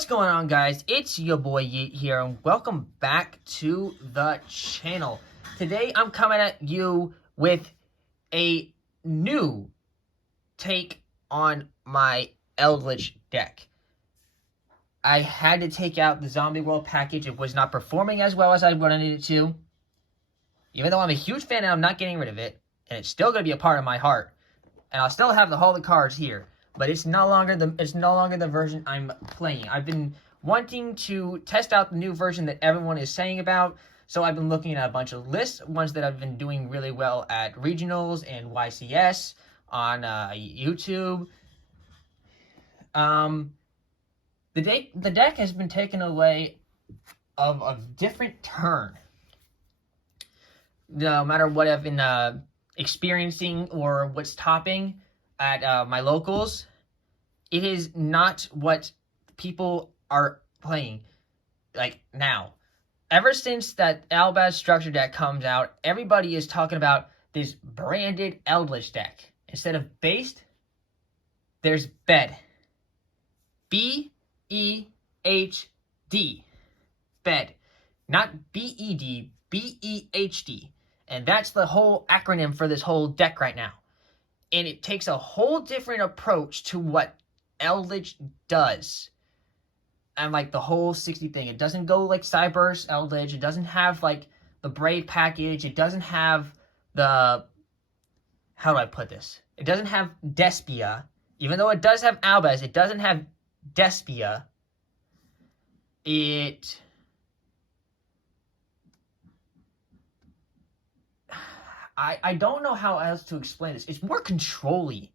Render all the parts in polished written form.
What's going on, guys? It's your boy Yeet here, and welcome back to the channel. Today, I'm coming at you with a new take on my Eldlich deck. I had to take out the Zombie World package. It was not performing as well as I wanted it to. Even though I'm a huge fan and I'm not getting rid of it, and it's still going to be a part of my heart. And I'll still have the Holy cards here. But it's no longer the version I'm playing. I've been wanting to test out the new version that everyone is saying about. So I've been looking at a bunch of lists, ones that I've been doing really well at regionals and YCS on YouTube. The deck has been taken away of a different turn. No matter what I've been experiencing or what's topping at my locals, it is not what people are playing like now. Ever since that Albion structure deck comes out, everybody is talking about this branded Eldlich deck. Instead of based, there's bed. BEHD. Bed. Not BED, BEHD. And that's the whole acronym for this whole deck right now. And it takes a whole different approach to what Eldlich does. And like the whole 60 thing. It doesn't go like Cyburst Eldlich. It doesn't have like the Brigade package. It doesn't have the... How do I put this? It doesn't have despia. Even though it does have Albion, it doesn't have despia. I don't know how else to explain this. It's more control-y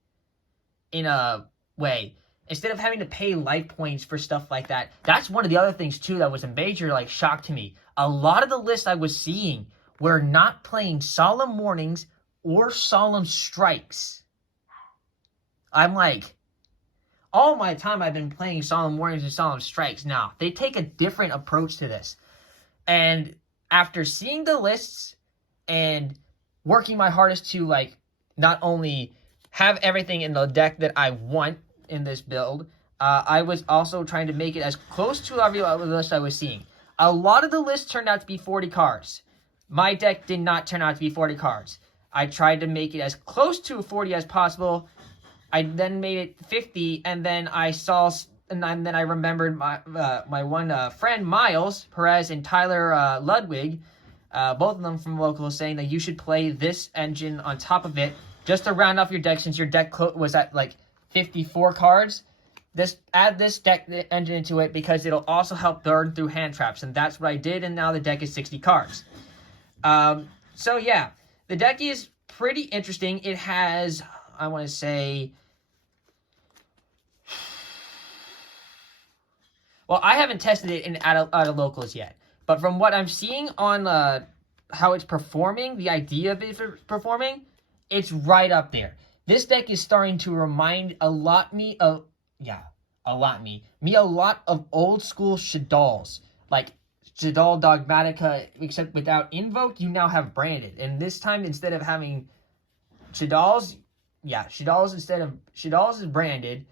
in a way. Instead of having to pay life points for stuff like that. That's one of the other things, too, that was a major, shock to me. A lot of the lists I was seeing were not playing Solemn Warnings or Solemn Strikes. I'm like, all my time I've been playing Solemn Warnings and Solemn Strikes. Now, they take a different approach to this. And after seeing the lists and working my hardest to, not only have everything in the deck that I want in this build, I was also trying to make it as close to every other list I was seeing. A lot of the lists turned out to be 40 cards. My deck did not turn out to be 40 cards. I tried to make it as close to 40 as possible. I then made it 50, and then I saw, and then I remembered my one friend, Myles, Perez, and Tyler Ludwig, both of them from locals, saying that you should play this engine on top of it just to round off your deck, since your deck was at 54 cards. Add this deck engine into it because it'll also help burn through hand traps, and that's what I did, and now the deck is 60 cards. So yeah, the deck is pretty interesting. It has, I want to say, well, I haven't tested it at a locals yet, but from what I'm seeing on how it's performing, the idea of it performing, it's right up there. This deck is starting to remind a lot of old school Shaddolls. Like Shaddol Dogmatica, except without Invoke, you now have branded. And this time, instead of having Shaddolls, Shaddolls is branded.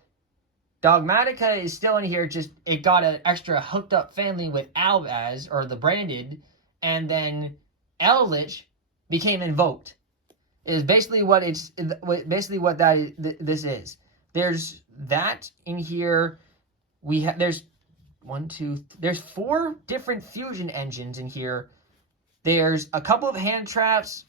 Dogmatica is still in here, just it got an extra hooked up family with Albaz, or the branded, and then Eldlich became invoked. Is basically what this is. There's that in here. There's there's 4 different fusion engines in here. There's a couple of hand traps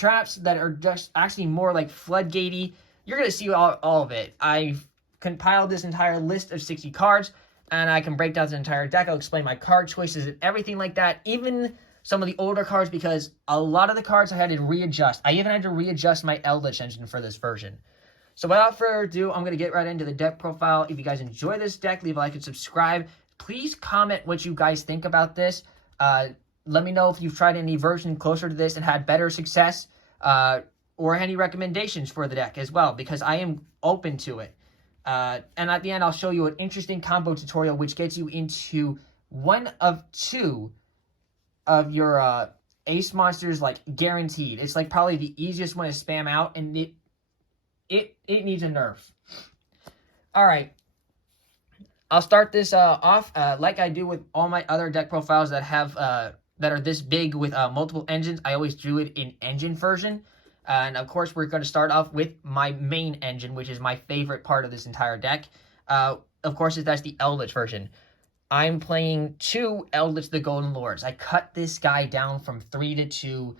that are just actually more like floodgatey. You're gonna see all of it. I've compiled this entire list of 60 cards, and I can break down the entire deck. I'll explain my card choices and everything like that. Even some of the older cards, because a lot of the cards I had to readjust. I even had to readjust my Eldlich engine for this version. So without further ado, I'm going to get right into the deck profile. If you guys enjoy this deck, leave a like and subscribe. Please comment what you guys think about this. Let me know if you've tried any version closer to this and had better success, or any recommendations for the deck as well, because I am open to it. And at the end, I'll show you an interesting combo tutorial which gets you into one of 2 of your ace monsters, guaranteed. It's probably the easiest one to spam out, and it needs a nerf. All right, I'll start this off like I do with all my other deck profiles that have that are this big with multiple engines. I always do it in engine version. And of course, we're going to start off with my main engine, which is my favorite part of this entire deck. Of course, that's the Eldlich version. I'm playing 2 Eldlich the Golden Lords. I cut this guy down from 3 to 2.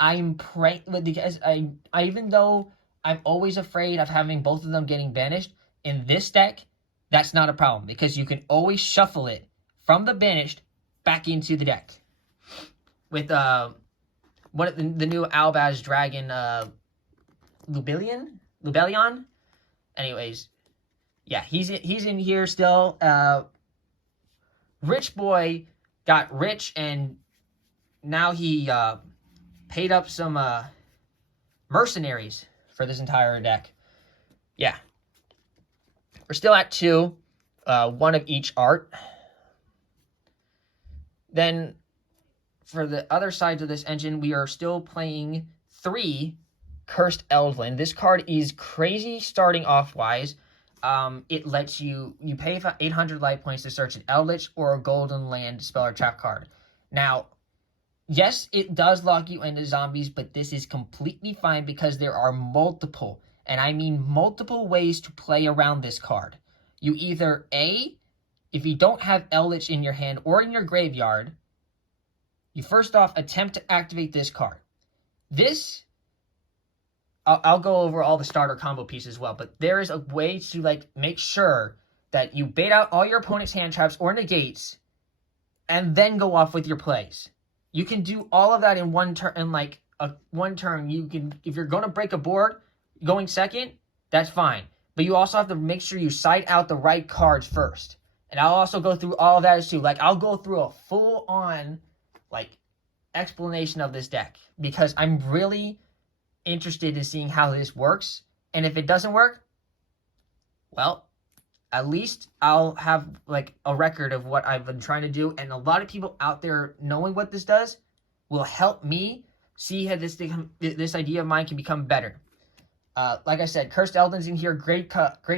I'm praying because I even though I'm always afraid of having both of them getting banished, in this deck, that's not a problem because you can always shuffle it from the banished back into the deck. With the new Albaz Dragon Lubellion. Anyways, yeah, he's in here still. Rich boy got rich and now he paid up some mercenaries for this entire deck. Yeah. We're still at 2, 1 of each art. Then for the other sides of this engine, we are still playing 3 Cursed Eldland. This card is crazy starting off wise. It lets you pay 800 life points to search an Eldlich or a Golden Land spell or trap card. Now, yes, it does lock you into zombies, but this is completely fine because there are multiple, and I mean multiple ways to play around this card. You either A, if you don't have Eldlich in your hand or in your graveyard, you first off attempt to activate this card. This, I'll go over all the starter combo pieces as well, but there is a way to make sure that you bait out all your opponent's hand traps or negates, and then go off with your plays. You can do all of that in one turn. In one turn, you can, if you're going to break a board, going second, that's fine. But you also have to make sure you side out the right cards first. And I'll also go through all of that too. I'll go through a full-on explanation of this deck because I'm really interested in seeing how this works. And if it doesn't work, well, at least I'll have a record of what I've been trying to do. And a lot of people out there knowing what this does will help me see how this idea of mine can become better. Like I said, Cursed Eldon's in here. Great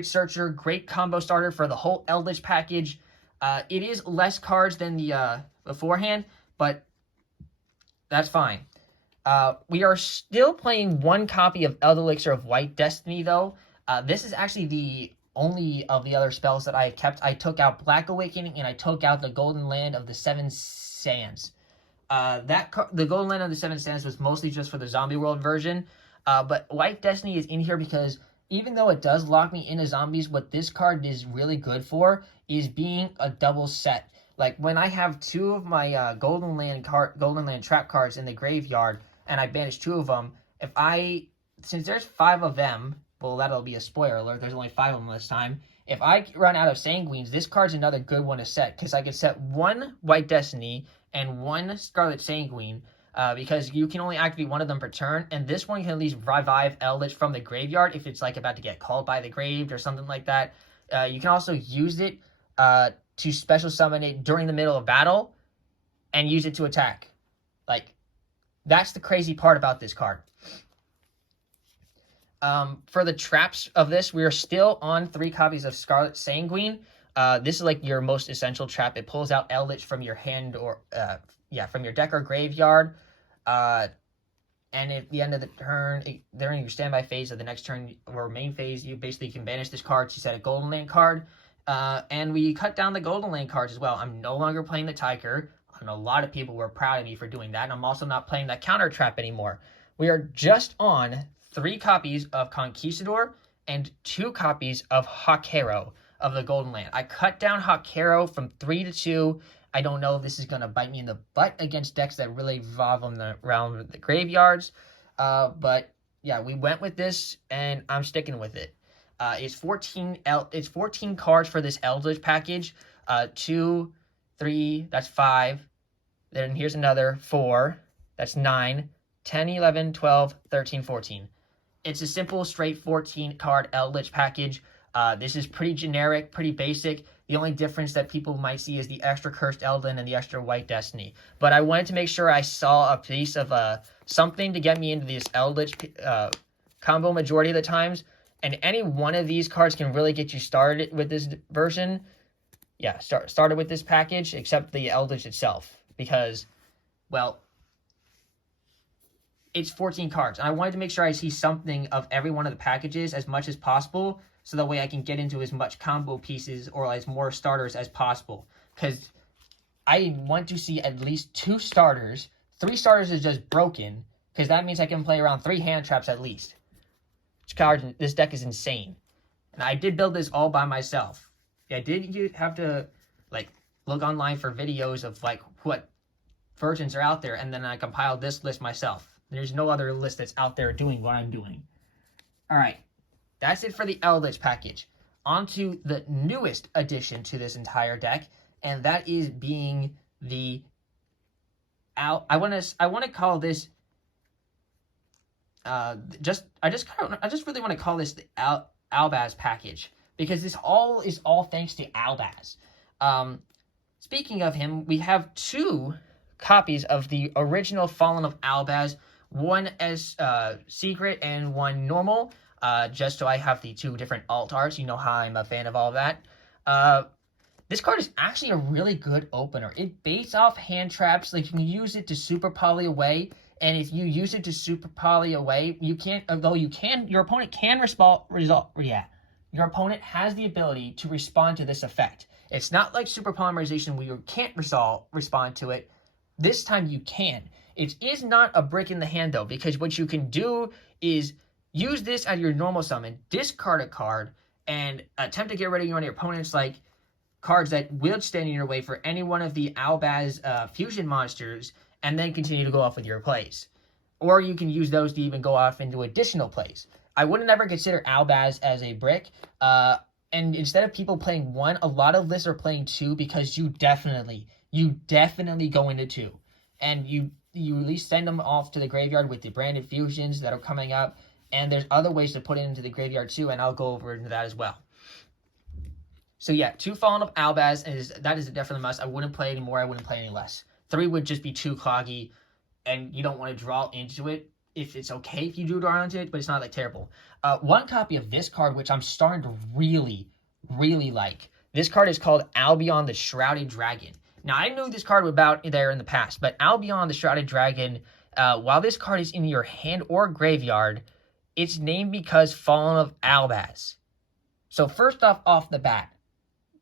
searcher, great combo starter for the whole Eldlich package. It is less cards than the beforehand, but that's fine. We are still playing 1 copy of Elixir of White Destiny, though. This is actually the only of the other spells that I kept. I took out Black Awakening, and I took out the Golden Land of the Seven Sands. The Golden Land of the Seven Sands was mostly just for the Zombie World version. But White Destiny is in here because even though it does lock me into zombies, what this card is really good for is being a double set. When I have 2 of my Golden Land trap cards in the graveyard, and I banish 2 of them, since there's 5 of them, well, that'll be a spoiler alert, there's only 5 of them this time. If I run out of Sanguines, this card's another good one to set, because I can set 1 White Destiny and 1 Scarlet Sanguine, because you can only activate 1 of them per turn, and this one can at least revive Eldlich from the graveyard if it's about to get called by the grave or something like that. You can also use it to special summon it during the middle of battle and use it to attack. That's the crazy part about this card. For the traps of this, we are still on 3 copies of Scarlet Sanguine. This is your most essential trap. It pulls out Eldlich from your hand or from your deck or graveyard. And at the end of the turn, during your standby phase of the next turn or main phase, you basically can banish this card to set a Golden Land card. And we cut down the Golden Land cards as well. I'm no longer playing the Tiger. And a lot of people were proud of me for doing that. And I'm also not playing that counter trap anymore. We are just on 3 copies of Conquistador and 2 copies of Hawkero of the Golden Land. I cut down Hawkero from 3 to 2. I don't know if this is going to bite me in the butt against decks that really revolve around the graveyards. But yeah, we went with this, and I'm sticking with it. It's 14 cards for this Eldlich package. 2, 3, that's 5. Then here's another 4. That's 9, 10, 11, 12, 13, 14. It's a simple, straight 14 card Eldlich package. This is pretty generic, pretty basic. The only difference that people might see is the extra Cursed Eldon and the extra White Destiny. But I wanted to make sure I saw a piece of something to get me into this Eldlich combo majority of the times. And any one of these cards can really get you started with this version. yeah, started with this package, except the Eldlich itself, because, well, it's 14 cards. And I wanted to make sure I see something of every one of the packages as much as possible, so that way I can get into as much combo pieces or as more starters as possible. Because I want to see at least 2 starters. 3 starters is just broken, because that means I can play around 3 hand traps at least. This deck is insane. And I did build this all by myself. I did have to like look online for videos of like what versions are out there, and then I compiled this list myself. There's no other list that's out there doing what I'm doing. All right, that's it for the Eldlich package. On to the newest addition to this entire deck, and that is being the I want to call this I just really want to call this the Albaz package, because this all is all thanks to Albaz. Speaking of him, we have 2 copies of the original Fallen of Albaz, one as secret and one normal, just so I have the 2 different alt arts. You know how I'm a fan of all of that. This card is actually a really good opener. It baits off hand traps. Like, you can use it to super poly away, and if you use it to super poly away, you can't, although you can, your opponent can your opponent has the ability to respond to this effect. It's not like super polymerization where you can't respond to it. This time you can. It is not a brick in the hand though, because what you can do is use this as your normal summon, discard a card, and attempt to get rid of one of your opponent's like cards that will stand in your way for any one of the Albaz fusion monsters, and then continue to go off with your plays. Or you can use those to even go off into additional plays. I wouldn't ever consider Albaz as a brick. And instead of people playing 1, a lot of lists are playing 2, because you definitely go into 2. And you at least send them off to the graveyard with the branded fusions that are coming up. And there's other ways to put it into the graveyard too, and I'll go over into that as well. So yeah, 2 Fallen of Albaz, that is definitely a must. I wouldn't play any more, I wouldn't play any less. 3 would just be too cloggy, and you don't want to draw into it. If it's okay if you do draw into it, but it's not like terrible. 1 copy of this card, which I'm starting to really, really like. This card is called Albion the Shrouded Dragon. Now, I knew this card was about there in the past, but Albion the Shrouded Dragon, while this card is in your hand or graveyard, it's named because Fallen of Albaz. So first off the bat,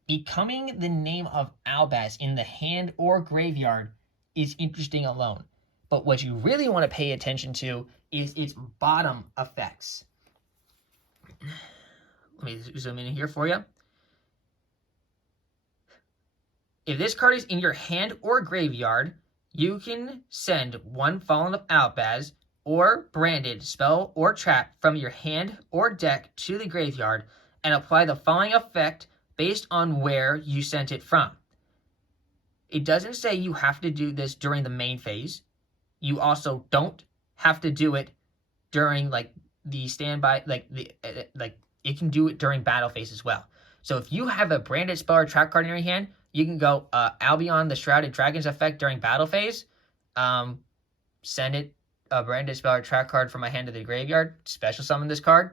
becoming the name of Albaz in the hand or graveyard is interesting alone. But what you really want to pay attention to is its bottom effects. Let me zoom in here for you. If this card is in your hand or graveyard, you can send 1 Fallen of Albaz or branded spell or trap from your hand or deck to the graveyard and apply the following effect based on where you sent it from. It doesn't say you have to do this during the main phase. You also don't have to do it during like the standby, it can do it during battle phase as well. So if you have a branded spell or trap card in your hand, you can go Albion the Shrouded Dragon's effect during battle phase. Send it a branded spell or trap card from my hand to the graveyard. Special summon this card.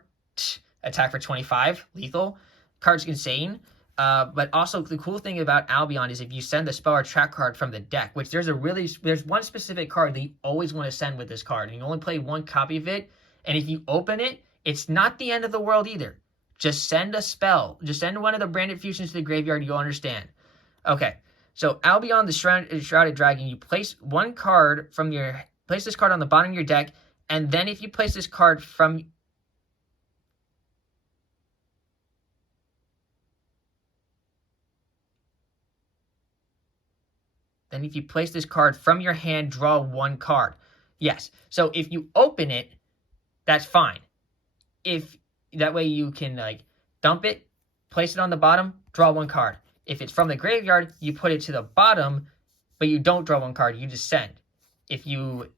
Attack for 25, lethal. Card's insane. But also the cool thing about Albion is if you send the spell or trap card from the deck, which there's 1 specific card that you always want to send with this card, and you only play 1 copy of it, and if you open it, it's not the end of the world either. Just send a spell. Just send one of the branded fusions to the graveyard, you'll understand. Okay, so Albion the Shrouded Dragon, you place 1 card from your, place this card on the bottom of your deck, and then if you place this card from Then if you place this card from your hand, draw 1 card. Yes. So if you open it, that's fine. If that way you can like dump it, place it on the bottom, draw 1 card. If it's from the graveyard, you put it to the bottom, but you don't draw 1 card, you just send. If you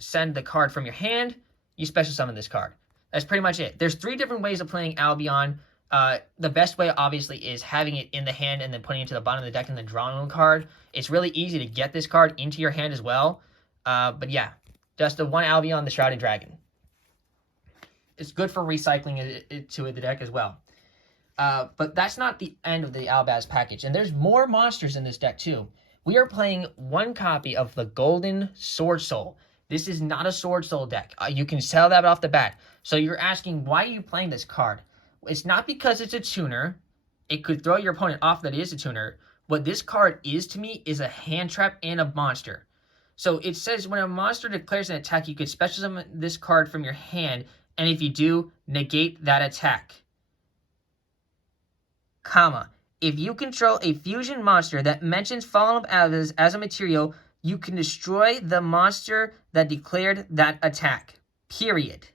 send the card from your hand, you special summon this card. That's pretty much it. There's 3 different ways of playing Albion. The best way, obviously, is having it in the hand and then putting it to the bottom of the deck and then drawing 1 card. It's really easy to get this card into your hand as well. But yeah, just the 1 Albion, the Shrouded Dragon. It's good for recycling it to the deck as well. But that's not the end of the Albaz package. And there's more monsters in this deck too. We are playing one copy of the Golden Sword Soul. This is not a Sword Soul deck. You can sell that off the bat. So you're asking, why are you playing this card? It's not because it's a tuner. It could throw your opponent off that it is a tuner. What this card is to me is a hand trap and a monster. So it says when a monster declares an attack, you could special summon this card from your hand. And if you do, negate that attack. Comma. If you control a fusion monster that mentions Fallen Albaz as a material, you can destroy the monster that declared that attack. Period.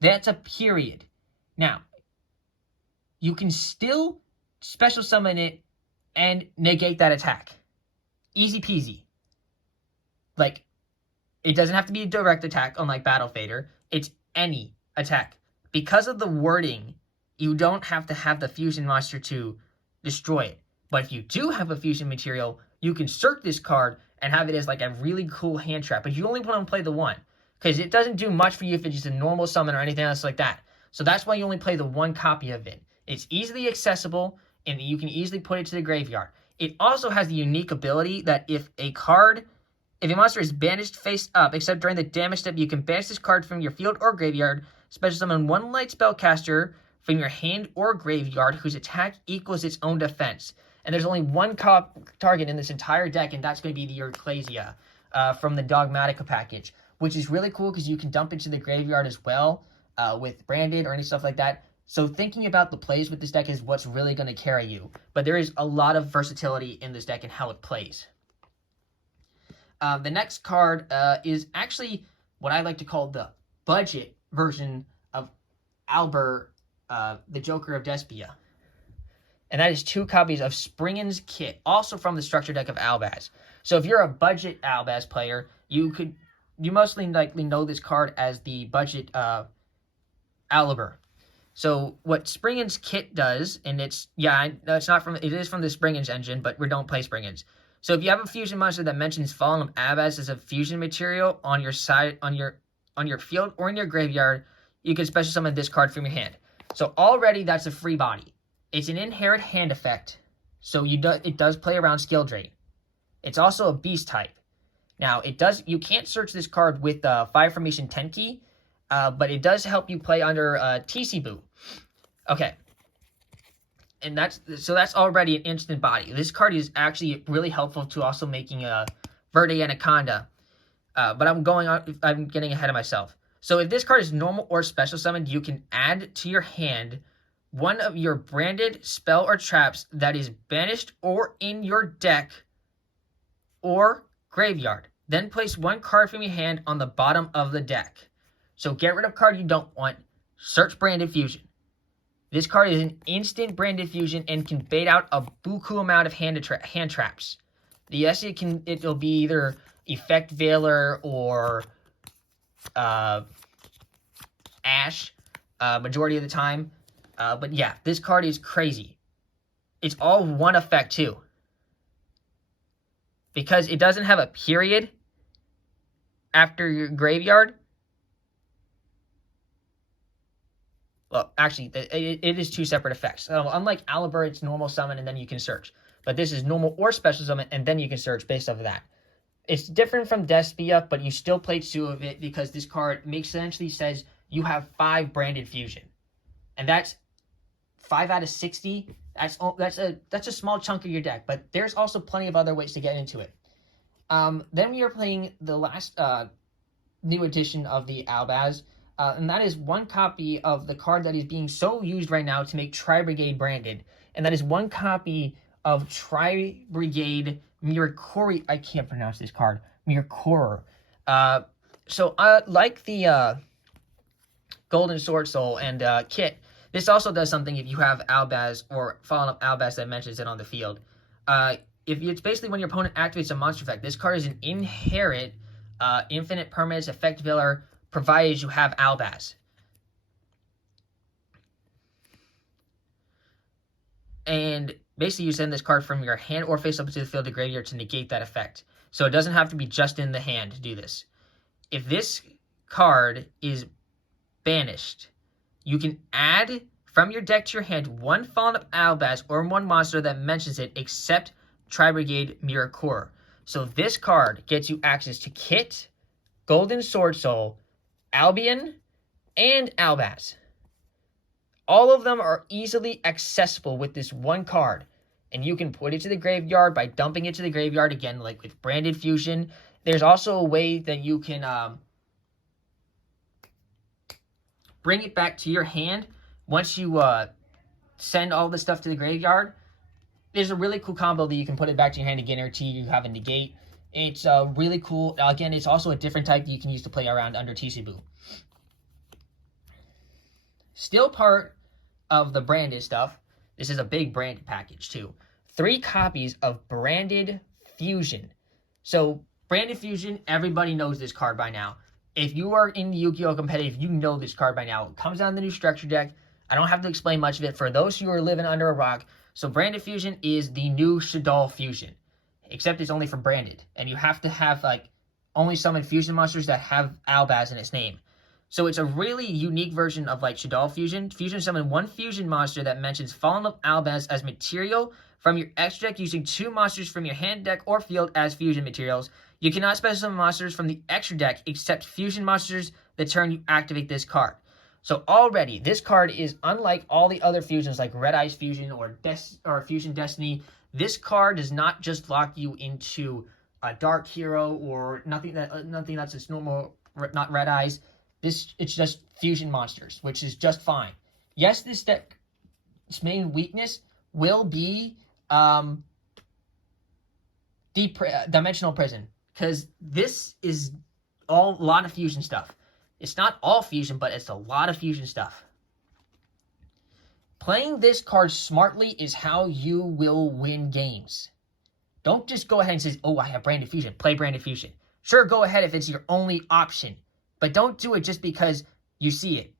That's a period. Now, you can still special summon it and negate that attack. Easy peasy. Like, it doesn't have to be a direct attack, unlike Battle Fader. It's any attack. Because of the wording, you don't have to have the fusion monster to destroy it. But if you do have a fusion material, you can search this card and have it as like a really cool hand trap. But you only want to play the one, because it doesn't do much for you if it's just a normal summon or anything else like that. So that's why you only play the one copy of it. It's easily accessible, and you can easily put it to the graveyard. It also has the unique ability that if a monster is banished face up, except during the damage step, you can banish this card from your field or graveyard, special summon one light spellcaster from your hand or graveyard whose attack equals its own defense. And there's only one target in this entire deck, and that's going to be the Ecclesia from the Dogmatica package, which is really cool because you can dump into the graveyard as well with Branded or any stuff like that. So thinking about the plays with this deck is what's really going to carry you. But there is a lot of versatility in this deck and how it plays. The next card is actually what I like to call the budget version of Albert, the Joker of Despia. And that is 2 copies of Springen's Kit, also from the structure deck of Albaz. So if you're a budget Albaz player, you mostly likely know this card as the budget Alibur. So what Springen's Kit does, and it is from the Springen's engine, but we don't play Springen's. So if you have a fusion monster that mentions Fallen Albaz as a fusion material on your side, on your field or in your graveyard, you can special summon this card from your hand. So already that's a free body. It's an inherent hand effect, so it does play around skill drain. It's also a beast type. Now you can't search this card with Fire Formation Tenki, but it does help you play under TC Boo. Okay. And that's already an instant body. This card is actually really helpful to also making a Verde Anaconda. But I'm getting ahead of myself. So if this card is normal or special summoned, you can add to your hand one of your branded spell or traps that is banished or in your deck or graveyard. Then place one card from your hand on the bottom of the deck. So get rid of card you don't want. Search Branded Fusion. This card is an instant Branded Fusion and can bait out a buku amount of hand traps. Yes, it'll be either Effect Veiler or Ash majority of the time. But yeah, this card is crazy. It's all one effect too. Because it doesn't have a period after your graveyard. Well, actually, it is 2 separate effects. So unlike Alibur, it's normal summon and then you can search. But this is normal or special summon and then you can search based off of that. It's different from Despia, but you still play 2 of it because this card essentially says you have 5 Branded Fusion. And that's 5 out of 60. That's a small chunk of your deck, but there's also plenty of other ways to get into it. Then we are playing the last new edition of the Albaz, and that is 1 copy of the card that is being so used right now to make Tri-Brigade branded, and that is 1 copy of Tri-Brigade Mirakori. I can't pronounce this card. Mirakori. So like the Golden Sword Soul and Kit, this also does something if you have Albaz or Fallen Albaz that mentions it on the field. It's basically when your opponent activates a monster effect. This card is an inherent infinite permanence effect veiler, provided you have Albaz. And basically you send this card from your hand or face up into the field to graveyard to negate that effect. So it doesn't have to be just in the hand to do this. If this card is banished, you can add from your deck to your hand one fallen up Albaz or one monster that mentions it except Tri-Brigade Mirror Core. So this card gets you access to Kit, Golden Sword Soul, Albion, and Albaz. All of them are easily accessible with this one card. And you can put it to the graveyard by dumping it to the graveyard again, like with Branded Fusion. There's also a way that you can bring it back to your hand once you send all the stuff to the graveyard. There's a really cool combo that you can put it back to your hand to guarantee you have a negate. It's really cool. Again, it's also a different type that you can use to play around under TCBoo. Still part of the branded stuff. This is a big branded package too. 3 copies of Branded Fusion. So Branded Fusion, everybody knows this card by now. If you are in Yu-Gi-Oh! Competitive, you know this card by now. It comes out in the new structure deck. I don't have to explain much of it for those who are living under a rock. So Branded Fusion is the new Shrouded Fusion. Except it's only for Branded. And you have to have like only summon fusion monsters that have Albaz in its name. So it's a really unique version of like Shrouded Fusion. Fusion summon one fusion monster that mentions Fallen Up Albaz as material from your extra deck using 2 monsters from your hand deck or field as fusion materials. You cannot special summon monsters from the extra deck except fusion monsters the turn you activate this card. So already, this card is unlike all the other fusions like Red Eyes Fusion or Fusion Destiny. This card does not just lock you into a Dark Hero or nothing that's just normal, not Red Eyes. It's just fusion monsters, which is just fine. Yes, this deck's main weakness will be Dimensional Prison, because this is a lot of fusion stuff. It's not all fusion, but it's a lot of fusion stuff. Playing this card smartly is how you will win games. Don't just go ahead and say, oh, I have Branded Fusion. Play Branded Fusion. Sure, go ahead if it's your only option. But don't do it just because you see it.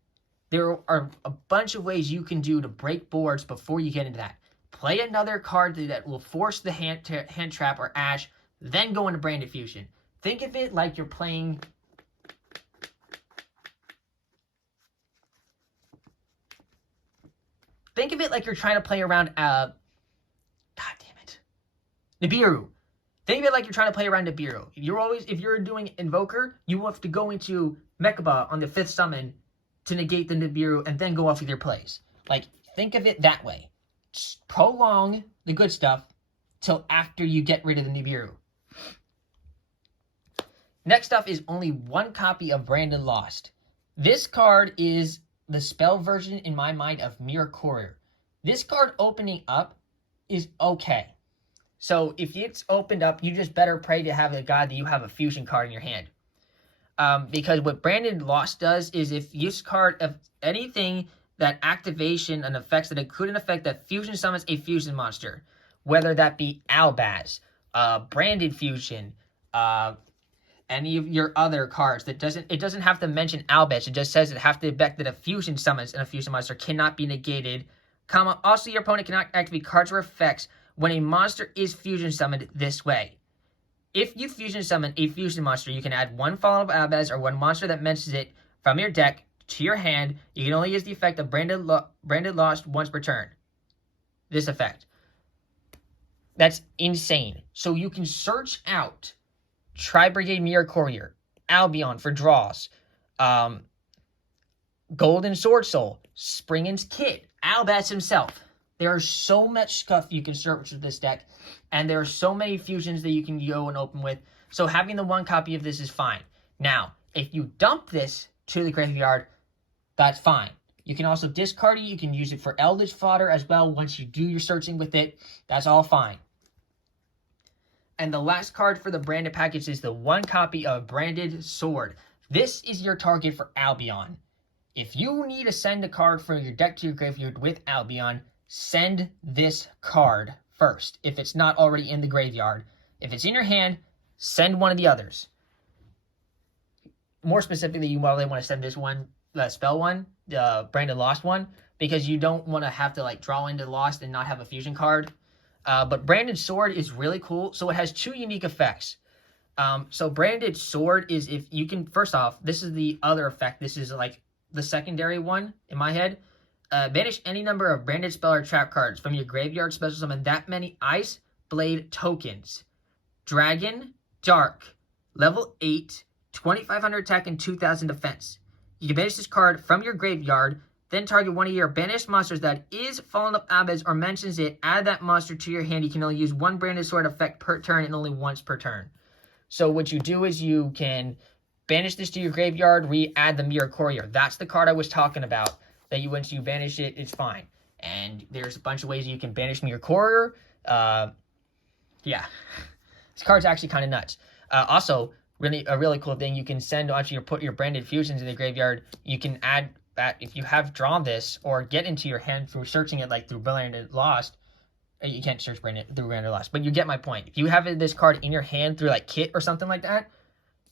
There are a bunch of ways you can do to break boards before you get into that. Play another card that will force the hand trap or Ash, then go into Branded Fusion. Think of it like you're playing... Think of it like you're trying to play around... God damn it. Nibiru. Think of it like you're trying to play around Nibiru. If you're doing Invoker, you have to go into Mechaba on the 5th summon to negate the Nibiru and then go off with your plays. Like, think of it that way. Just prolong the good stuff till after you get rid of the Nibiru. Next up is only 1 copy of Branded Lost. This card is the spell version, in my mind, of Mirror Courier. This card opening up is okay. So if it's opened up, you just better pray to have a god that you have a fusion card in your hand. Because what Branded Lost does is if use card of anything that activation and effects that it couldn't affect that fusion summons a fusion monster, whether that be Albaz, Branded Fusion, any of your other cards that doesn't have to mention Albaz. It just says it have to effect that a fusion summons and a fusion monster cannot be negated. Also, your opponent cannot activate cards or effects when a monster is fusion summoned this way. If you fusion summon a fusion monster, you can add 1 Fallen of Albaz or 1 monster that mentions it from your deck to your hand. You can only use the effect of Branded Lost once per turn. This effect. That's insane. So you can search out Tri-Brigade Mirror Courier, Albion for draws, Golden Sword Soul, Springin's Kit, Albaz himself. There is so much stuff you can search with this deck, and there are so many fusions that you can go and open with, so having the 1 copy of this is fine. Now, if you dump this to the graveyard, that's fine. You can also discard it, you can use it for Eldlich fodder as well once you do your searching with it, that's all fine. And the last card for the branded package is the 1 copy of Branded Sword. This is your target for Albion. If you need to send a card from your deck to your graveyard with Albion, send this card first, if it's not already in the graveyard. If it's in your hand, send one of the others. More specifically, you probably want to send this one, the spell one, the Branded Lost one, because you don't want to have to like draw into Lost and not have a fusion card. But Branded Sword is really cool. So it has 2 unique effects. So Branded Sword is if you can, first off, this is the other effect. This is like the secondary one in my head. Banish any number of branded spell or trap cards from your graveyard. Special summon that many Ice Blade tokens. Dragon, Dark, level 8, 2500 attack and 2000 defense. You can banish this card from your graveyard, then target one of your banished monsters that is Fallen Up Abyss or mentions it. Add that monster to your hand. You can only use one branded sword effect per turn and only once per turn. So what you do is you can banish this to your graveyard, re-add the Mirror Courier. That's the card I was talking about. That you once you banish it, it's fine. And there's a bunch of ways you can banish Mirror Courier. Yeah. This card's actually kind of nuts. Also, a really cool thing, you can send onto your branded fusions in the graveyard. You can add that if you have drawn this or get into your hand through searching it, like through Branded Lost. You can't search Branded through Branded Lost, but you get my point. If you have this card in your hand through like Kit or something like that,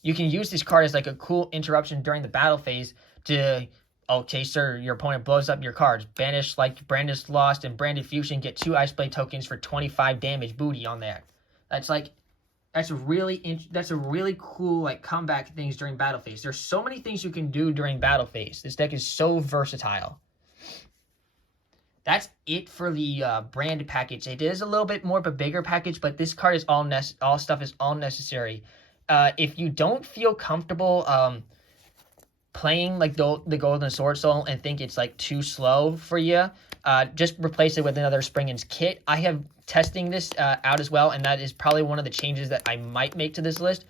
you can use this card as like a cool interruption during the battle phase to, okay, sir, your opponent blows up your cards. Banish like Branded Lost and Branded Fusion, get 2 Ice Blade tokens for 25 damage booty on that. That's a really cool like comeback things during battle phase. There's so many things you can do during battle phase. This deck is so versatile. That's it for the brand package. It is a little bit more of a bigger package, but this card is all necessary. If you don't feel comfortable playing like the Golden Sword Soul and think it's like too slow for you, just replace it with another Springen's Kit. I have testing this out as well, and that is probably one of the changes that I might make to this list.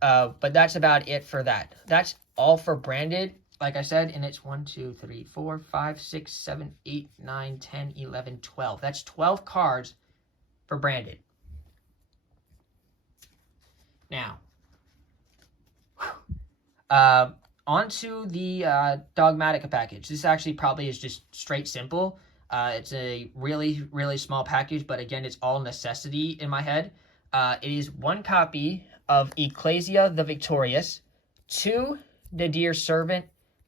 But that's about it for that. That's all for branded, like I said, and it's 1, 2, 3, 4, 5, 6, 7, 8, 9, 10, 11, 12. That's 12 cards for branded. Now, onto the Dogmatica package. This actually probably is just straight simple. It's a really, really small package, but again, it's all necessity in my head. It is 1 copy of Ecclesia the Victorious, 2 Nadir Servant,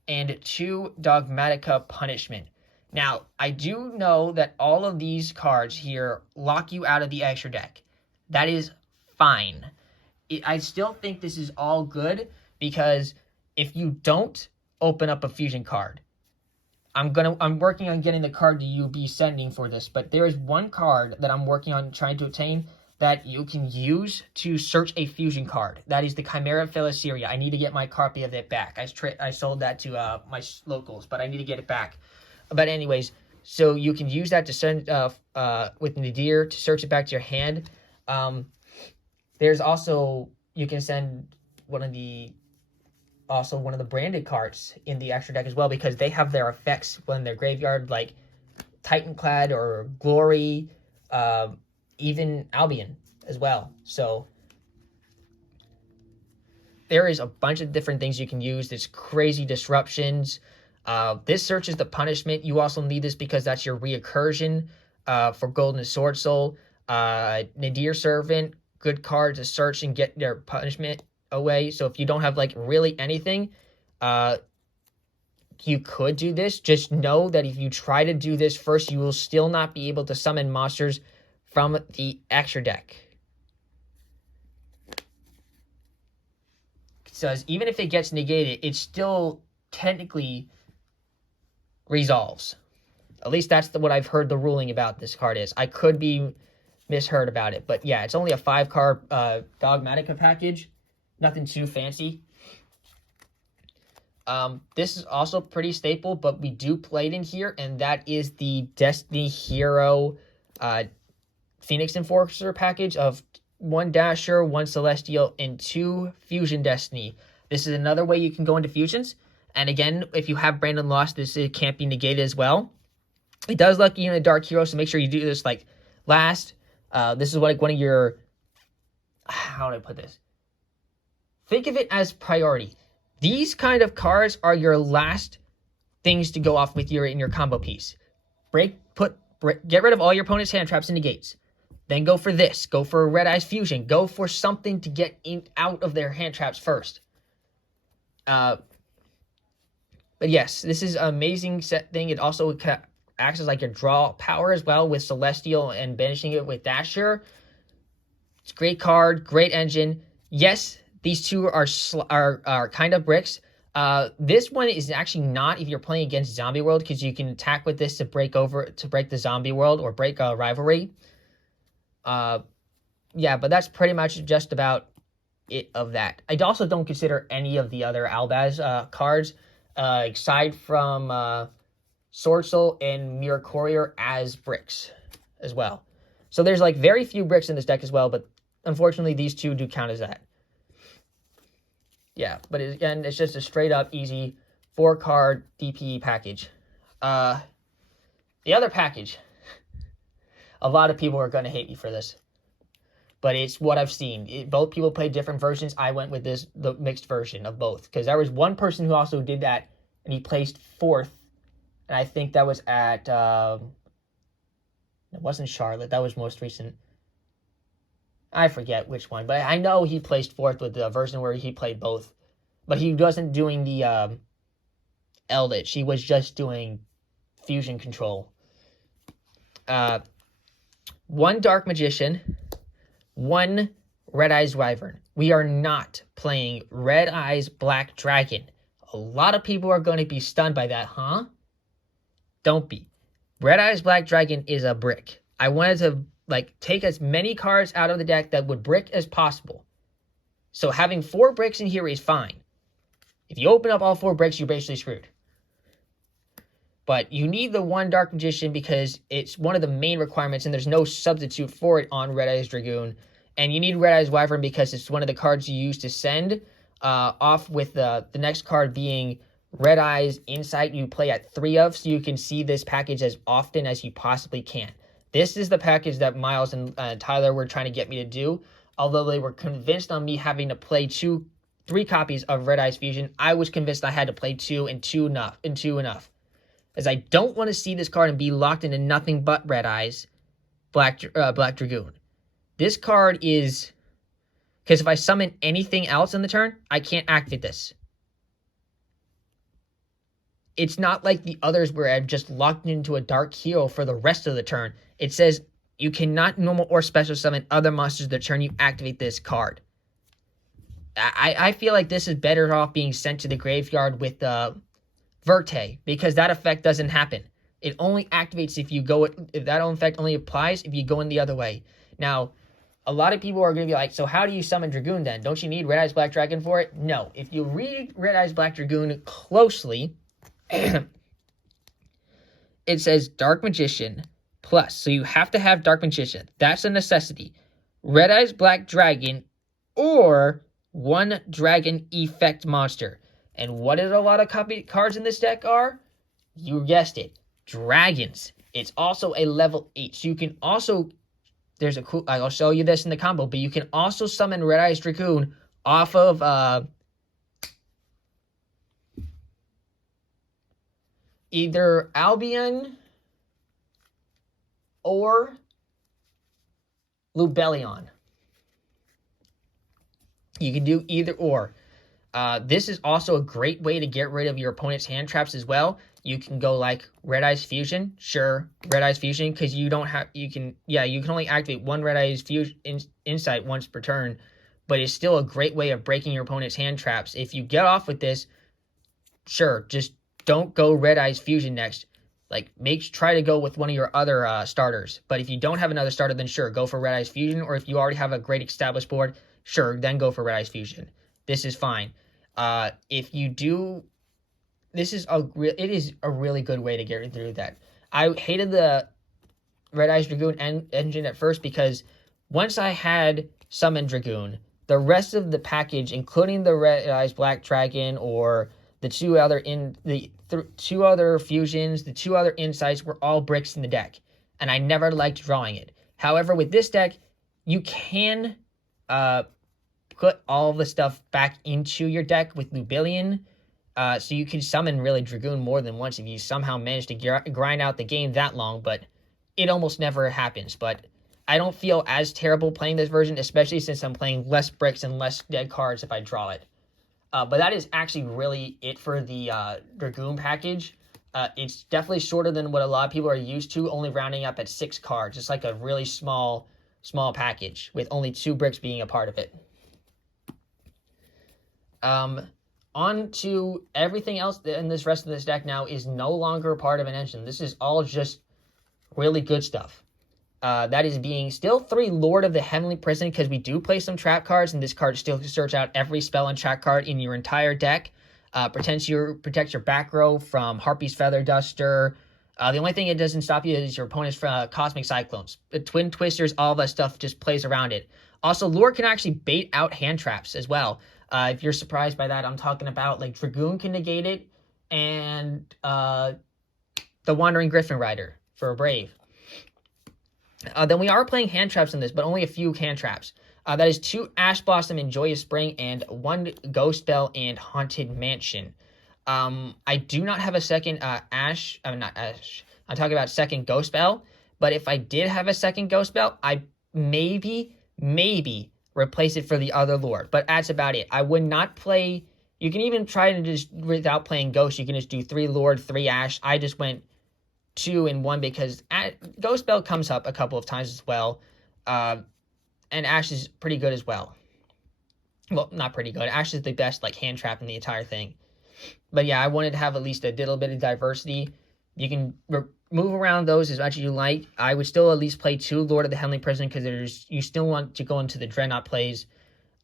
and 2 Dogmatica Punishment. Now, I do know that all of these cards here lock you out of the extra deck. That is fine. I still think this is all good because if you don't open up a fusion card, I'm working on getting the card that you'll be sending for this, but there is 1 card that I'm working on trying to obtain that you can use to search a fusion card. That is the Chimera Feliceria. I need to get my copy of it back. I sold that to my locals, but I need to get it back. But anyways, so you can use that to send with Nadir to search it back to your hand. There's also, you can send one of the branded cards in the extra deck as well, because they have their effects when they're graveyard, like Titanclad or Glory, even Albion as well. So there is a bunch of different things you can use. There's crazy disruptions. This searches the punishment. You also need this because that's your reoccursion for Golden Sword Soul. Nadir Servant, good card to search and get their punishment away. So if you don't have like really anything, you could do this. Just know that if you try to do this first, you will still not be able to summon monsters from the extra deck. So even if it gets negated, it still technically resolves. At least that's what I've heard the ruling about this card is. I could be misheard about it, but yeah, it's only a 5-card Dogmatica package. Nothing too fancy. This is also pretty staple, but we do play it in here, and that is the Destiny Hero Phoenix Enforcer package of 1 Dasher, 1 Celestial, and 2 Fusion Destiny. This is another way you can go into fusions. And again, if you have Brandon Lost, it can't be negated as well. It does let you in a Dark Hero, so make sure you do this like last. This is like one of your, how do I put this? Think of it as priority. These kind of cards are your last things to go off with in your combo piece. Get rid of all your opponent's hand traps and negates. Then go for this. Go for a Red Eyes Fusion. Go for something to get out of their hand traps first. But yes, this is an amazing set thing. It also acts as like your draw power as well with Celestial and banishing it with Dasher. It's a great card, great engine. Yes, these two are kind of bricks. This one is actually not if you're playing against Zombie World, because you can attack with this to break the Zombie World or break a rivalry. Yeah, but that's pretty much just about it of that. I also don't consider any of the other Albaz cards, aside from Sword Soul and Mirror Courier, as bricks as well. So there's like very few bricks in this deck as well, but unfortunately these two do count as that. Yeah, but again, it's just a straight up easy 4-card DPE package. The other package, a lot of people are going to hate me for this, but it's what I've seen. Both people play different versions. I went with the mixed version of both, because there was one person who also did that, and he placed 4th, and I think that was at, it wasn't Charlotte, that was most recent. I forget which one, but I know he placed 4th with the version where he played both. But he wasn't doing the Eldlich. He was just doing fusion control. 1 Dark Magician, 1 Red Eyes Wyvern. We are not playing Red Eyes Black Dragon. A lot of people are going to be stunned by that, huh? Don't be. Red Eyes Black Dragon is a brick. I wanted to take as many cards out of the deck that would brick as possible. So having 4 bricks in here is fine. If you open up all 4 bricks, you're basically screwed. But you need the 1 Dark Magician because it's one of the main requirements, and there's no substitute for it on Red Eyes Dragoon. And you need Red Eyes Wyvern because it's one of the cards you use to send off, with the next card being Red Eyes Insight you play at 3 of, so you can see this package as often as you possibly can. This is the package that Myles and Tyler were trying to get me to do. Although they were convinced on me having to play 3 copies of Red Eyes Fusion, I was convinced I had to play 2 and 2 enough. As I don't want to see this card and be locked into nothing but Red Eyes Black Dragoon. This card is, because if I summon anything else in the turn, I can't activate this. It's not like the others where I've just locked into a Dark Hero for the rest of the turn. It says you cannot normal or special summon other monsters the turn you activate this card. I feel like this is better off being sent to the graveyard with Verte, because that effect doesn't happen. It only activates if that effect only applies if you go in the other way. Now, a lot of people are going to be like, so how do you summon Dragoon then? Don't you need Red Eyes Black Dragon for it? No. If you read Red Eyes Black Dragoon closely, it says Dark Magician plus. So you have to have Dark Magician. That's a necessity. Red Eyes Black Dragon or 1 Dragon Effect monster. And what did a lot of cards in this deck are? You guessed it. Dragons. It's also a level 8. So you can also, there's a cool, I'll show you this in the combo, but you can also summon Red Eyes Dragoon off of either Albion or Lubellion. You can do either or. This is also a great way to get rid of your opponent's hand traps as well. You can go like Red Eyes Fusion. Sure, Red Eyes Fusion, because you can only activate 1 Red Eyes Fusion Insight once per turn, but it's still a great way of breaking your opponent's hand traps. If you get off with this, sure, just don't go Red Eyes Fusion next. Try to go with one of your other starters. But if you don't have another starter, then sure, go for Red Eyes Fusion. Or if you already have a great established board, sure, then go for Red Eyes Fusion. This is fine. If you do, it is a really good way to get through that. I hated the Red Eyes Dragoon engine at first, because once I had summoned Dragoon, the rest of the package, including the Red Eyes Black Dragon or the 2 other 2 other fusions, the 2 other insights, were all bricks in the deck, and I never liked drawing it. However, with this deck, you can put all the stuff back into your deck with Lubellion, so you can summon really Dragoon more than once if you somehow manage to grind out the game that long, but it almost never happens. But I don't feel as terrible playing this version, especially since I'm playing less bricks and less dead cards if I draw it. But that is actually really it for the Dragoon package. It's definitely shorter than what a lot of people are used to, only rounding up at 6 cards. It's like a really small package with only 2 bricks being a part of it. on to everything else in this rest of this deck now is no longer part of an engine. This is all just really good stuff. That is being still 3 Lord of the Heavenly Prison, because we do play some trap cards, and this card still can search out every spell and trap card in your entire deck. Protects your back row from Harpy's Feather Duster. The only thing it doesn't stop you is your opponent's Cosmic Cyclones. The Twin Twisters, all that stuff just plays around it. Also, Lure can actually bait out hand traps as well. If you're surprised by that, I'm talking about like Dragoon can negate it, and the Wandering Griffin Rider for a Brave. Then we are playing hand traps in this, but only a few hand traps. That is 2 Ash Blossom and Joyous Spring, and 1 Ghost Bell and Haunted Mansion. I do not have a second not Ash. I'm talking about second Ghost Bell. But if I did have a second Ghost Bell, I maybe replace it for the other Lord. But that's about it. I would not play. You can even try to just, without playing Ghost, you can just do 3 Lord, 3 Ash. I just went 2 and 1 because Ghost Bell comes up a couple of times as well. And Ash is pretty good as well. Well, not pretty good. Ash is the best like hand trap in the entire thing. But yeah, I wanted to have at least a little bit of diversity. You can move around those as much as you like. I would still at least play 2 Lord of the Heavenly Prison because you still want to go into the Dreadnought plays.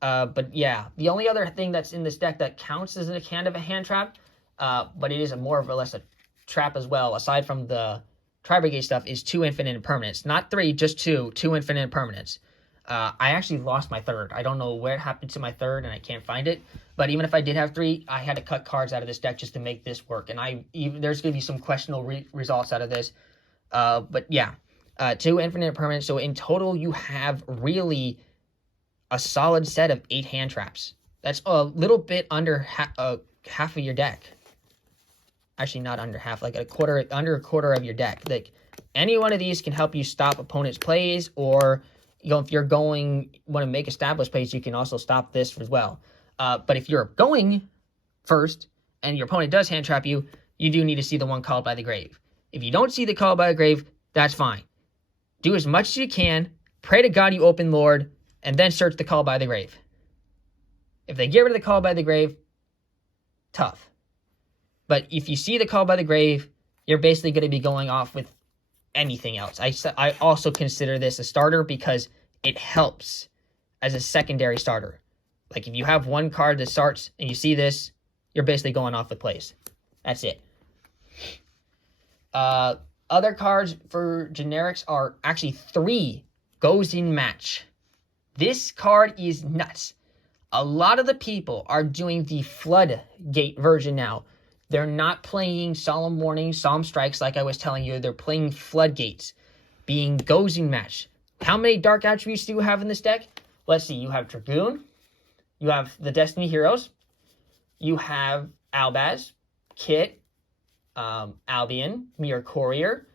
But yeah, the only other thing that's in this deck that counts as a kind of a hand trap, but it is more or less a trap as well, aside from the Tri-Brigade stuff, is 2 Infinite Impermanents. Not 3, just 2 Infinite Impermanents. I actually lost my 3rd. I don't know where it happened to my 3rd, and I can't find it. But even if I did have 3, I had to cut cards out of this deck just to make this work. And there's going to be some questionable results out of this. But yeah, 2 Infinite Impermanents. So in total, you have really a solid set of 8 hand traps. That's a little bit under half of your deck. Actually, not under half, like under a quarter of your deck. Like any one of these can help you stop opponents' plays, or if you're want to make established plays, you can also stop this as well. But if you're going first and your opponent does hand trap you, you do need to see the one called by the grave. If you don't see the call by the grave, that's fine. Do as much as you can, pray to God you open Lord, and then search the call by the grave. If they get rid of the call by the grave, tough. But if you see the call by the grave, you're basically going to be going off with anything else. I also consider this a starter because it helps as a secondary starter. Like if you have one card that starts and you see this, you're basically going off with plays. That's it. Other cards for generics are actually 3 goes in match. This card is nuts. A lot of the people are doing the Floodgate version now. They're not playing Solemn Warning, Solemn Strikes like I was telling you. They're playing Floodgates, being goes in match. How many dark attributes do you have in this deck? Let's see. You have Dragoon. You have the Destiny Heroes. You have Albaz, Kit, Albion, Mirror Courier.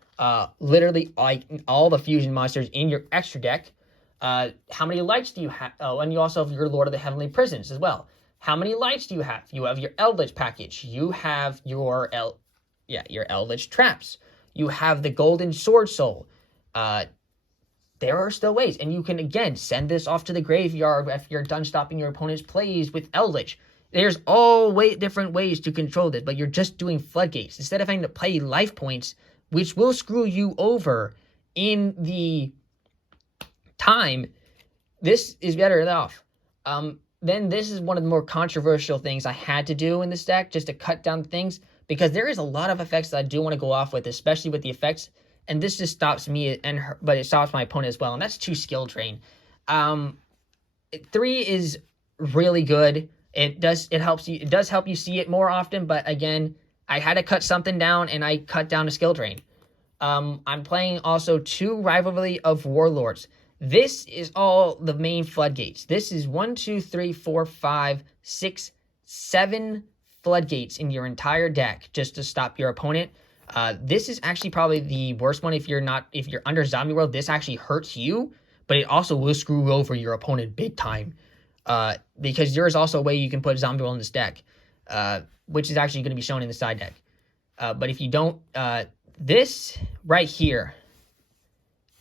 Literally like all the fusion monsters in your extra deck. How many lights do you have? Oh, and you also have your Lord of the Heavenly Prisons as well. How many lights do you have? You have your Eldlich package. You have your Eldlich traps. You have the Golden Sword Soul. There are still ways, and you can again send this off to the graveyard if you're done stopping your opponent's plays with Eldlich. There's all different ways to control this, but you're just doing Floodgates instead of having to pay life points, which will screw you over in the time. This is better off. Then this is one of the more controversial things I had to do in this deck, just to cut down things, because there is a lot of effects that I do want to go off with, especially with the effects, and this just stops me, but it stops my opponent as well, and that's 2 skill drain. 3 is really good. It does help you see it more often, but again, I had to cut something down, and I cut down a skill drain. I'm playing also 2 Rivalry of Warlords. This is all the main Floodgates. This is 1, 2, 3, 4, 5, 6, 7 Floodgates in your entire deck just to stop your opponent. This is actually probably the worst one if you're under Zombie World. This actually hurts you, but it also will screw over your opponent big time. Because there is also a way you can put Zombie World in this deck, which is actually going to be shown in the side deck. But if you don't, this right here,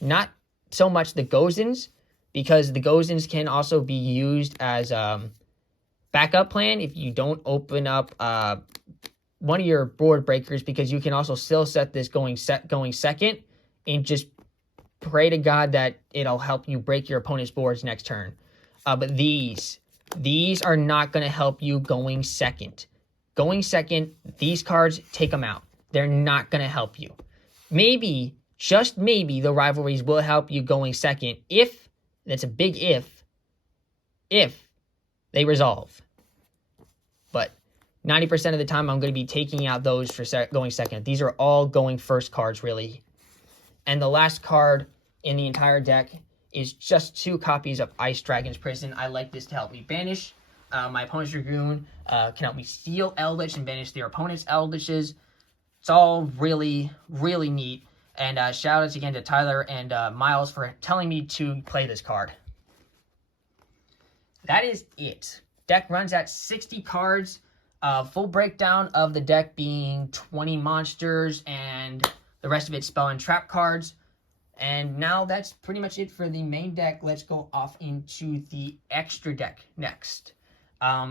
not so much the Gozins, because the Gozins can also be used as backup plan if you don't open up one of your board breakers, because you can also still set this going second and just pray to God that it'll help you break your opponent's boards next turn. But these are not going to help you going second. Going second, these cards, take them out. They're not going to help you. Maybe, just maybe, the rivalries will help you going second if, that's a big if they resolve. But 90% of the time, I'm going to be taking out those for going second. These are all going first cards, really. And the last card in the entire deck is just 2 copies of Ice Dragon's Prison. I like this to help me banish my opponent's Dragoon, can help me steal Eldlich and banish their opponent's Eldliches. It's all really, really neat. And shoutouts again to Tyler and Myles for telling me to play this card. That is it. Deck runs at 60 cards. Full breakdown of the deck being 20 monsters and the rest of it spell and trap cards. And now that's pretty much it for the main deck. Let's go off into the extra deck next.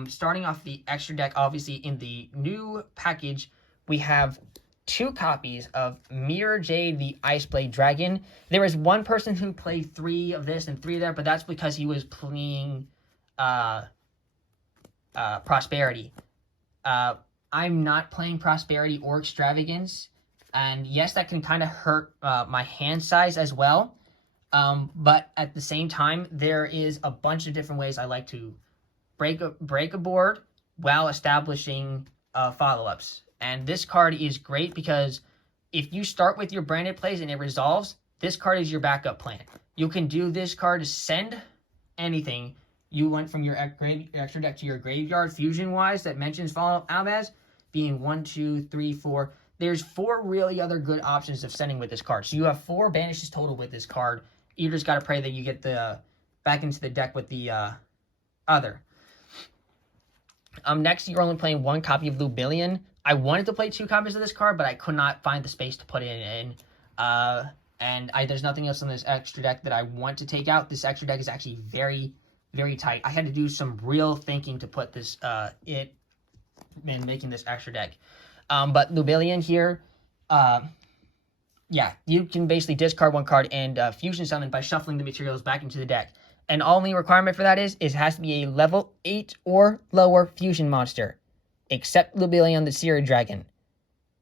Starting off the extra deck, obviously in the new package, we have 2 copies of Mirror Jade, the Iceblade Dragon. There is one person who played 3 of this and 3 there, but that's because he was playing Prosperity. I'm not playing Prosperity or Extravagance, and yes, that can kind of hurt my hand size as well. But at the same time, there is a bunch of different ways I like to break a board while establishing follow-ups. And this card is great because if you start with your branded plays and it resolves, this card is your backup plan. You can do this card to send anything. You went from your extra deck to your graveyard fusion-wise that mentions follow-up Albaz being 1, 2, 3, 4. There's 4 really other good options of sending with this card. So you have 4 banishes total with this card. You just got to pray that you get the back into the deck with the other. Next, you're only playing 1 copy of Lubillion. I wanted to play 2 copies of this card, but I could not find the space to put it in. And there's nothing else on this extra deck that I want to take out. This extra deck is actually very, very tight. I had to do some real thinking to put this in making this extra deck. But Lubillion here, yeah, you can basically discard 1 card and fusion summon by shuffling the materials back into the deck. And only requirement for that is it has to be a level 8 or lower fusion monster, except Lubillion the Seer Dragon.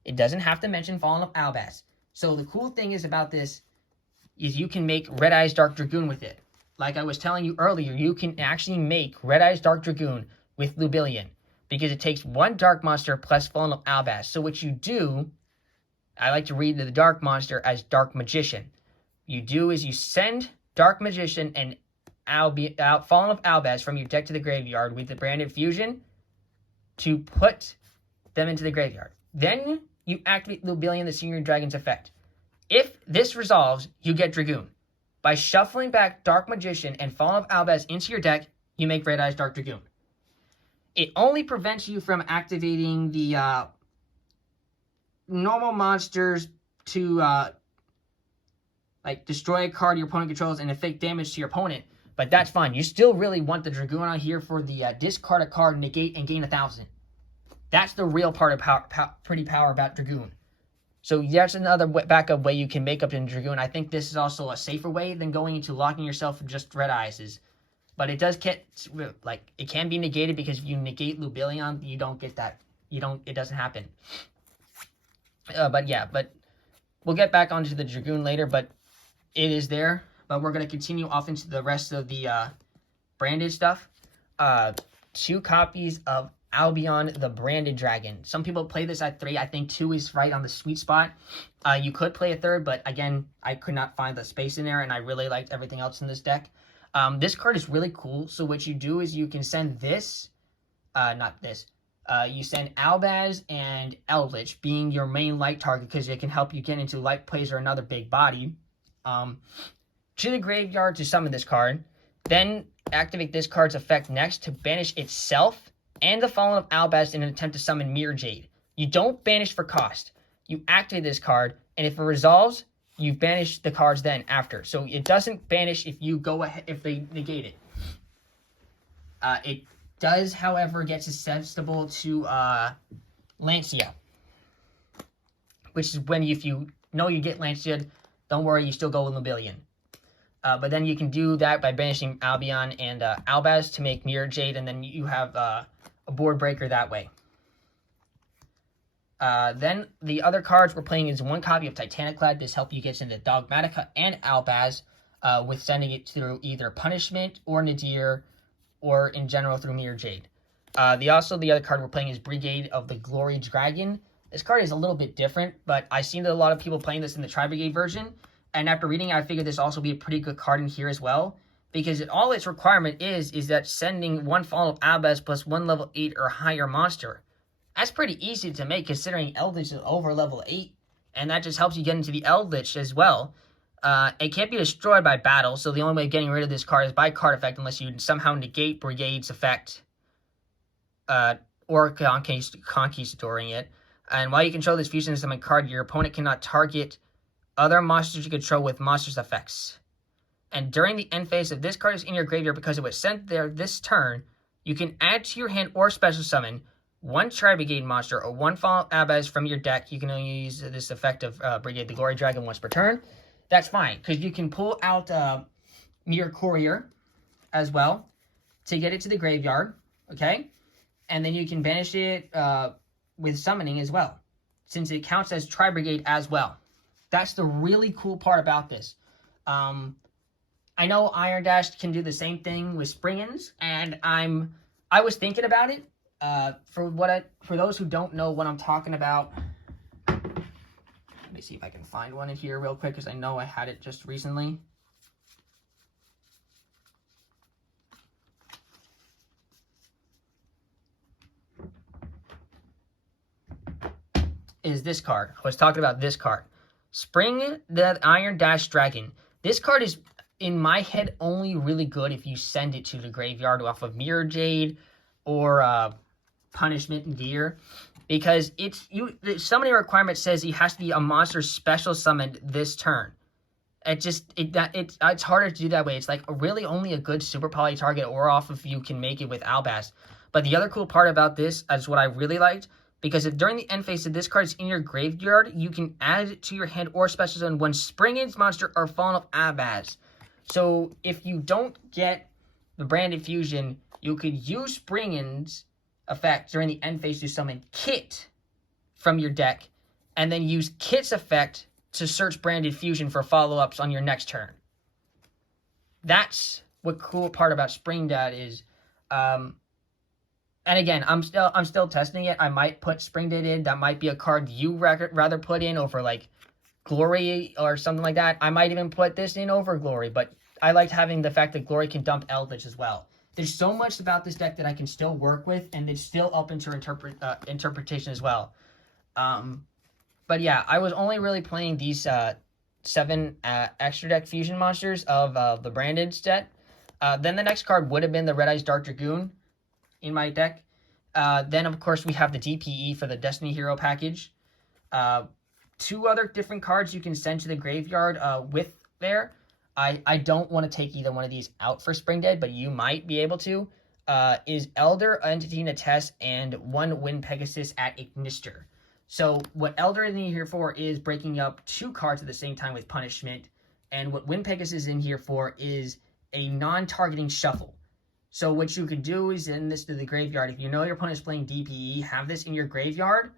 It doesn't have to mention Fallen of Albaz. So the cool thing is about this is you can make Red Eyes Dark Dragoon with it. Like I was telling you earlier, you can actually make Red Eyes Dark Dragoon with Lubillion because it takes 1 dark monster plus Fallen of Albaz. So what you do, I like to read the dark monster as Dark Magician. You do is you send Dark Magician and Fallen of Albaz from your deck to the graveyard with the branded fusion to put them into the graveyard. Then you activate Lubillion the Senior Dragon's effect. If this resolves, you get Dragoon. By shuffling back Dark Magician and Fallen of Albaz into your deck, you make Red Eyes Dark Dragoon. It only prevents you from activating the normal monsters to like destroy a card your opponent controls and inflict damage to your opponent. But that's fine. You still really want the Dragoon out here for the discard a card, negate, and gain 1,000. That's the real part of pretty power about Dragoon. So that's another backup way you can make up in Dragoon. I think this is also a safer way than going into locking yourself with just Red Eyes. But it does get, like, it can be negated because if you negate Lubillion, you don't get that. It doesn't happen. But yeah, but we'll get back onto the Dragoon later, but it is there. But we're going to continue off into the rest of the branded stuff. 2 copies of Albion, the Branded Dragon. Some people play this at 3. I think 2 is right on the sweet spot. You could play a 3rd, but again, I could not find the space in there, and I really liked everything else in this deck. This card is really cool. So what you do is you can send this, not this. You send Albaz and Eldlich being your main light target because it can help you get into light plays or another big body. To the graveyard to summon this card. Then activate this card's effect next to banish itself and the Fallen of Albaz in an attempt to summon Mirror Jade. You don't banish for cost. You activate this card, and if it resolves, you banish the cards then after. So it doesn't banish if you go ahead, if they negate it. It does, however, get susceptible to Lancia, which is when if you know you get Lancia, don't worry, you still go with Mobilian. But then you can do that by banishing Albion and Albaz to make Mirror Jade, and then you have a board breaker that way. Then the other cards we're playing is one copy of Titaniclad. This helps you get into Dogmatica and Albaz with sending it through either Punishment or Nadir, or in general through Mirror Jade. The other card we're playing is Brigade of the Glory Dragon. This card is a little bit different, but I've seen that a lot of people playing this in the Tri-Brigade version, and after reading it, I figured this also be a pretty good card in here as well, because all its requirement is that sending one Fall of Albaz plus one level 8 or higher monster. That's pretty easy to make considering Eldlich is over level 8, and that just helps you get into the Eldlich as well. It can't be destroyed by battle, so the only way of getting rid of this card is by card effect, unless you somehow negate Brigade's effect, or conquistoring it. And while you control this fusion summon card, your opponent cannot target other monsters you control with monsters' effects. And during the end phase, if this card is in your graveyard because it was sent there this turn, you can add to your hand or special summon one Tri-Brigade monster or one Fall Albaz from your deck. You can only use this effect of Brigade the Glory Dragon once per turn. That's fine, because you can pull out Mirror Courier as well to get it to the graveyard, okay? And then you can banish it with summoning as well, since it counts as Tri-Brigade as well. That's the really cool part about this. I know Iron Dash can do the same thing with Springins, and I was thinking about it. For those who don't know what I'm talking about, let me see if I can find one in here real quick, because I know I had it just recently. Is this card. I was talking about this card. Spring the Iron Dash Dragon. This card is, in my head, only really good if you send it to the graveyard off of Mirror Jade or Punishment and Deer, because the summoning requirement says it has to be a monster special summoned this turn. It's harder to do that way. It's like really only a good super poly target or off if you can make it with Albaz. But the other cool part about this is what I really liked, because if during the end phase of this card is in your graveyard, you can add it to your hand or special summon one Springin's monster or Fallen of Albaz. So if you don't get the Branded Fusion, you could use Springin's effect during the end phase to summon Kit from your deck, and then use Kit's effect to search Branded Fusion for follow-ups on your next turn. That's what cool part about Spring Dad is. And again, I'm still testing it. I might put Spring Dad in. That might be a card you rather put in over like Glory or something like that. I might even put this in over Glory, but I liked having the fact that Glory can dump Eldlich as well. There's so much about this deck that I can still work with, and it's still open to interpretation as well. But yeah, I was only really playing these 7 extra deck fusion monsters of the branded set. Then the next card would have been the Red Eyes Dark Dragoon in my deck. Then, of course, we have the DPE for the Destiny Hero package. 2 other different cards you can send to the graveyard with there. I don't want to take either one of these out for Spring Dead, but you might be able to. Is Elder, Entity Natess, and 1 Wind Pegasus at Ignister. So what Elder is in here for is breaking up 2 cards at the same time with Punishment, and what Wind Pegasus is in here for is a non-targeting shuffle. So what you could do is send this to the graveyard. If you know your opponent is playing DPE, have this in your graveyard,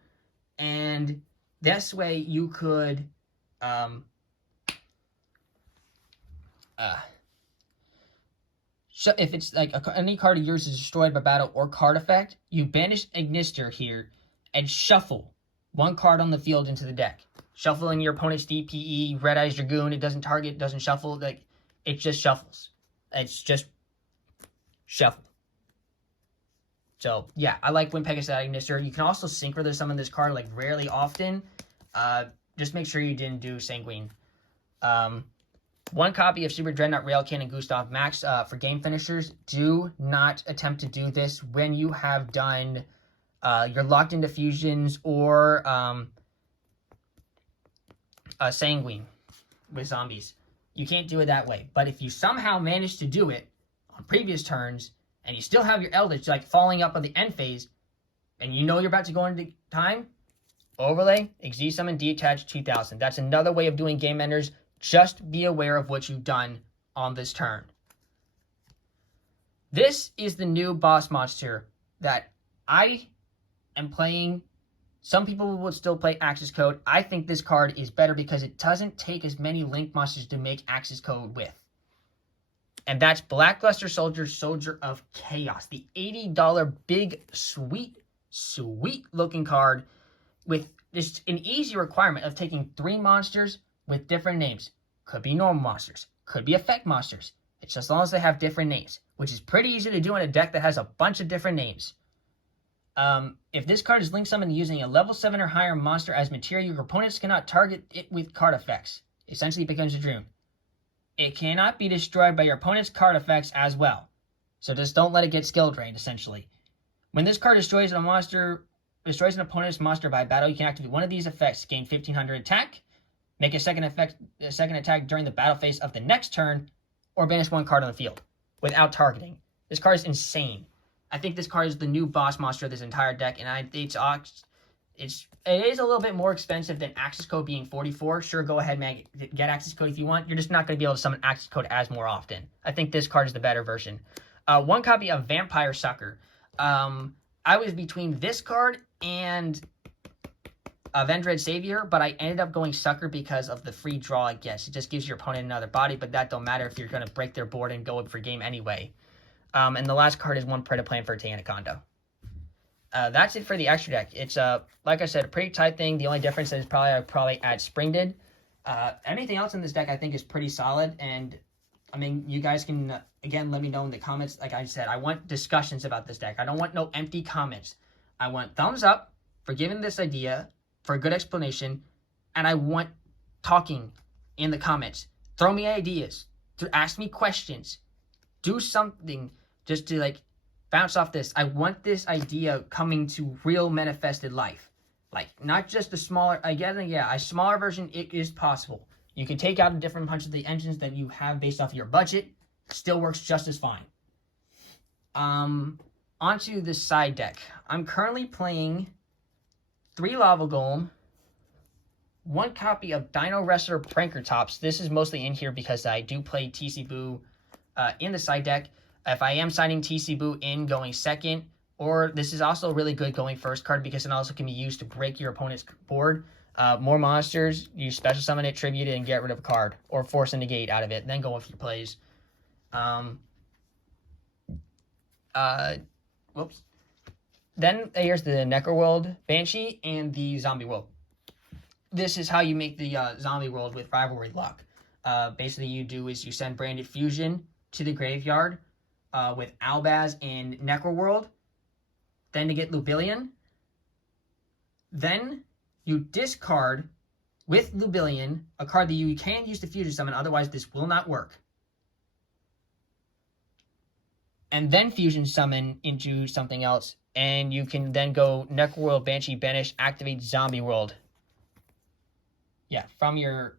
and this way you could if it's like any card of yours is destroyed by battle or card effect, you banish Ignister here and shuffle 1 card on the field into the deck. Shuffling your opponent's DPE, Red Eyes Dragoon, it doesn't target, doesn't shuffle, like it just shuffles. It's just shuffle. So yeah, I like Wind Pegasus at Ignister. You can also synchro summon this card like rarely often. Just make sure you didn't do Sanguine. 1 copy of Super Dreadnought Railkin and Gustav Max for game finishers. Do not attempt to do this when you have done your locked into fusions or Sanguine with zombies. You can't do it that way. But if you somehow manage to do it on previous turns and you still have your Eldlich like falling up on the end phase, and you know you're about to go into time, overlay, Exceed Summon, Detach 2000. That's another way of doing game enders. Just be aware of what you've done on this turn. This is the new boss monster that I am playing. Some people would still play Access Code. I think this card is better because it doesn't take as many Link monsters to make Access Code with. And that's Blackluster Soldier, Soldier of Chaos. The $80 big, sweet looking card with just an easy requirement of taking 3 monsters with different names. Could be normal monsters. Could be effect monsters. It's as long as they have different names, which is pretty easy to do in a deck that has a bunch of different names. If this card is link summoned using a level 7 or higher monster as material, your opponents cannot target it with card effects. Essentially, it becomes a Dragoon. It cannot be destroyed by your opponent's card effects as well. So just don't let it get skill drained, essentially. When this card destroys an opponent's monster by battle, you can activate one of these effects, gain 1500 attack, make a second attack during the battle phase of the next turn, or banish 1 card on the field without targeting. This card is insane. I think this card is the new boss monster of this entire deck, and it is a little bit more expensive than Access Code being $44. Sure, go ahead, man, get Access Code if you want. You're just not going to be able to summon Access Code as more often. I think this card is the better version. 1 copy of Vampire Sucker. I was between this card and Vendread Savior, but I ended up going Sucker because of the free draw it gets. It just gives your opponent another body, but that don't matter if you're going to break their board and go for game anyway. And the last card is 1 Predaplan for Anaconda. That's it for the extra deck. It's, like I said, a pretty tight thing. The only difference is I probably add Springded. Anything else in this deck I think is pretty solid. And, I mean, you guys can, again, let me know in the comments. Like I said, I want discussions about this deck. I don't want no empty comments. I want thumbs up for giving this idea, for a good explanation. And I want talking in the comments. Throw me ideas. Ask me questions. Do something just to, like, bounce off this. I want this idea coming to real manifested life. Like, not just a smaller, again, yeah, a smaller version, it is possible. You can take out a different bunch of the engines that you have based off your budget. Still works just as fine. Onto the side deck. I'm currently playing 3 Lava Golem, 1 copy of Dino Wrestler Pranker Tops. This is mostly in here because I do play TC Boo in the side deck. If I am signing TC Boo in going second, or this is also really good going first card because it also can be used to break your opponent's board. More monsters, you special summon it, tribute it, and get rid of a card, or force a negate out of it, then go with your plays. Whoops. Then here's the Necroworld Banshee and the Zombie World. This is how you make the Zombie World with Rivalry Luck. Basically, you do is you send Branded Fusion to the graveyard with Albaz and Necroworld. Then to get Lubillion. Then you discard with Lubillion a card that you can use to fusion summon, otherwise this will not work. And then fusion summon into something else, and you can then go Necroworld, Banshee, Banish, activate Zombie World. Yeah, from your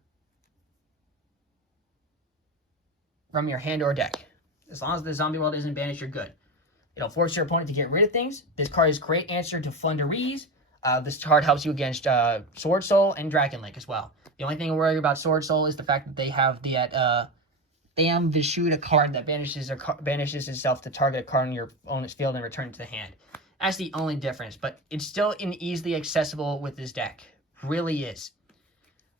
hand or deck. As long as the Zombie World isn't banished, you're good. It'll force your opponent to get rid of things. This card is great answer to Flundereeze. This card helps you against Sword Soul and Dragon Link as well. The only thing to worry about Sword Soul is the fact that they have the damn Vishuda card that banishes itself to target a card on your opponent's field and return it to the hand. That's the only difference, but it's still easily accessible with this deck. Really is.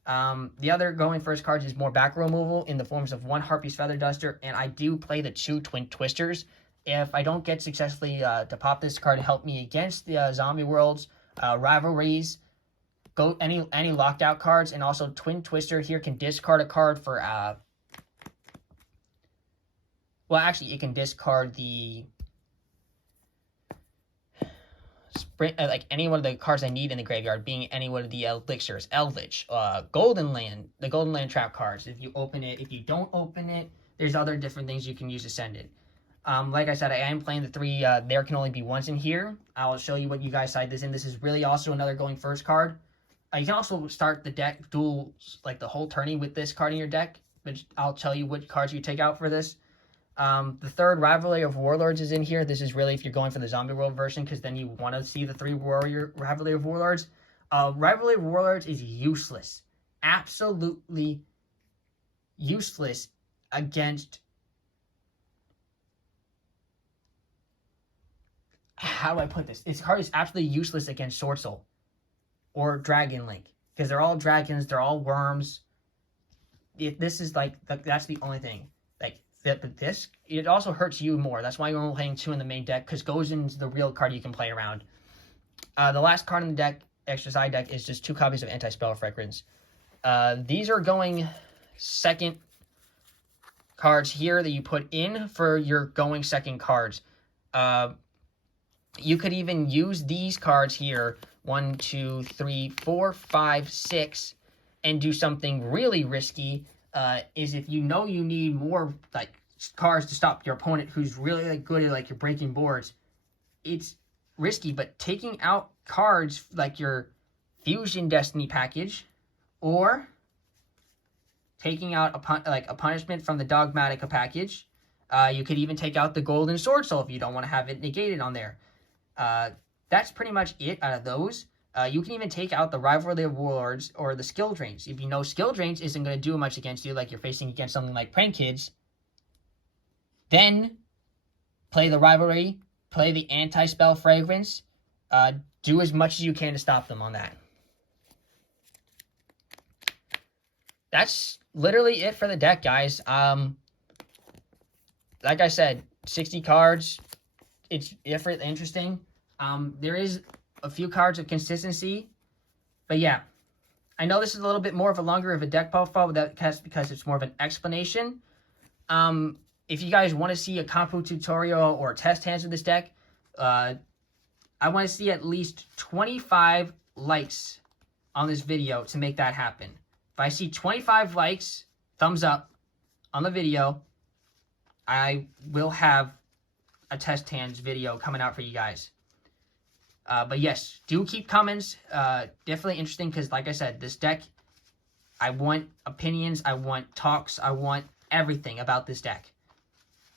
The other going first cards is more back row removal in the forms of 1 Harpy's Feather Duster, and I do play the 2 Twin Twisters. If I don't get successfully to pop this card to help me against the Zombie Worlds, Rivalries, go any locked out cards, and also Twin Twister here can discard a card for well, actually, it can discard the like any one of the cards I need in the graveyard, being any one of the elixirs, Eldlich, Golden Land, the Golden Land trap cards. If you open it, if you don't open it, there's other different things you can use to send it. Like I said, I am playing the 3. There can only be ones in here. I'll show you what you guys side this in. This is really also another going first card. You can also start the deck duels, like the whole tourney with this card in your deck, which I'll tell you what cards you take out for this. The third, Rivalry of Warlords, is in here. This is really if you're going for the Zombie World version, because then you want to see the 3 warrior Rivalry of Warlords. Rivalry of Warlords is useless. Absolutely useless against... How do I put this? This card is absolutely useless against Sword Soul or Dragon Link, because they're all dragons, they're all worms. This is like, that's the only thing. Like, but this, it also hurts you more. That's why you're only playing 2 in the main deck, because Gozen's the real card you can play around. The last card in the deck, extra side deck, is just 2 copies of Anti-Spell Fragrance. These are going second cards here that you put in for your going second cards. You could even use these cards here, 1, 2, 3, 4, 5, 6, and do something really risky. Is if you know you need more like cards to stop your opponent who's really like good at like your breaking boards. It's risky, but taking out cards like your Fusion Destiny package, or taking out a punishment from the Dogmatica package. You could even take out the Golden Sword Soul if you don't want to have it negated on there. That's pretty much it out of those. You can even take out the Rivalry of Warlords or the Skill Drains. If you know Skill Drains isn't going to do much against you, like you're facing against something like Prank Kids, then play the Rivalry, play the Anti-Spell Fragrance, do as much as you can to stop them on that. That's literally it for the deck, guys. Like I said, 60 cards. It's different, interesting. There is a few cards of consistency, but yeah, I know this is a little bit more of a longer of a deck profile, but that's because it's more of an explanation. If you guys want to see a combo tutorial or test hands with this deck, I want to see at least 25 likes on this video to make that happen. If I see 25 likes, thumbs up on the video, I will have a test hands video coming out for you guys. But yes, do keep comments. Definitely interesting, because like I said, this deck, I want opinions, I want talks, I want everything about this deck.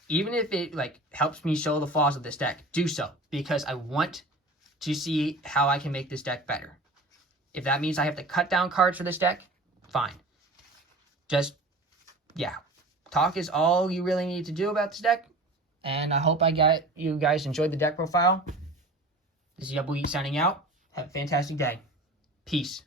Even if it like helps me show the flaws of this deck, do so, because I want to see how I can make this deck better. If that means I have to cut down cards for this deck, fine. Just, yeah, talk is all you really need to do about this deck. And I hope you guys enjoyed the deck profile. This is Ludwig signing out. Have a fantastic day. Peace.